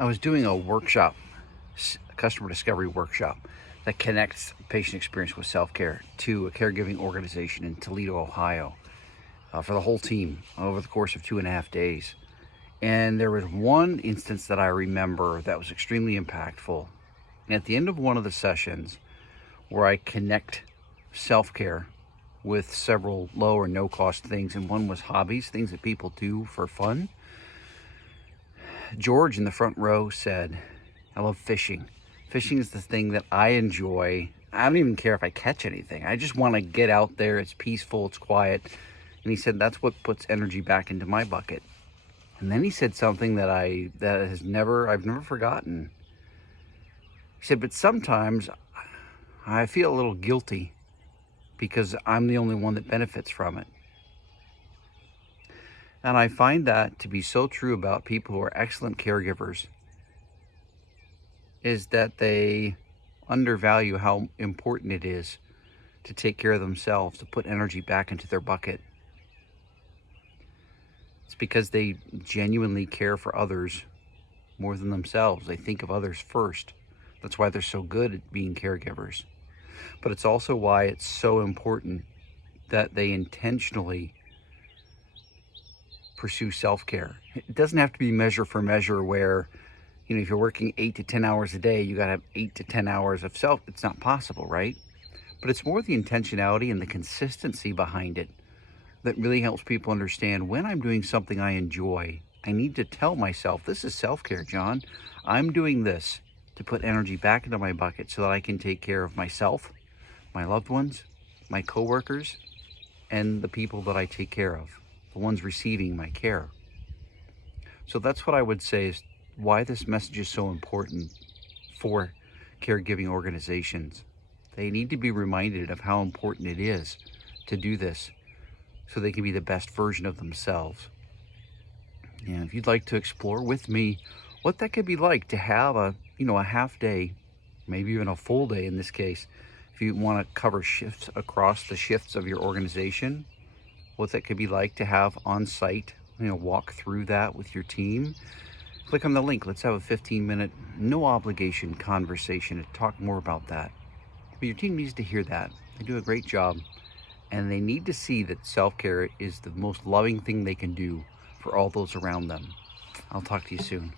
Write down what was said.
I was doing a workshop, a customer discovery workshop that connects patient experience with self-care to a caregiving organization in Toledo, Ohio, for the whole team over the course of 2.5 days. And there was one instance that I remember that was extremely impactful. And at the end of one of the sessions, where I connect self-care with several low or no cost things, and one was hobbies, things that people do for fun, George in the front row said, "I love fishing. Fishing is the thing that I enjoy. I don't even care if I catch anything. I just want to get out there. It's peaceful, it's quiet." And he said, "That's what puts energy back into my bucket." And then he said something that I've never forgotten. He said, "But sometimes I feel a little guilty because I'm the only one that benefits from it." And I find that to be so true about people who are excellent caregivers, is that they undervalue how important it is to take care of themselves, to put energy back into their bucket. It's because they genuinely care for others more than themselves. They think of others first. That's why they're so good at being caregivers. But it's also why it's so important that they intentionally pursue self-care. It doesn't have to be measure for measure where, if you're working 8 to 10 hours a day, you got to have 8 to 10 hours of self. It's not possible, right? But it's more the intentionality and the consistency behind it that really helps people understand when I'm doing something I enjoy, I need to tell myself, this is self-care, John. I'm doing this to put energy back into my bucket so that I can take care of myself, my loved ones, my coworkers, and the people that I take care of, the ones receiving my care. So that's what I would say is why this message is so important for caregiving organizations. They need to be reminded of how important it is to do this so they can be the best version of themselves. And if you'd like to explore with me what that could be like to have a half day, maybe even a full day in this case, if you want to cover shifts across the shifts of your organization, what that could be like to have on site, walk through that with your team, click on the link. Let's have a 15-minute, no obligation conversation to talk more about that. But your team needs to hear that. They do a great job, and they need to see that self-care is the most loving thing they can do for all those around them. I'll talk to you soon.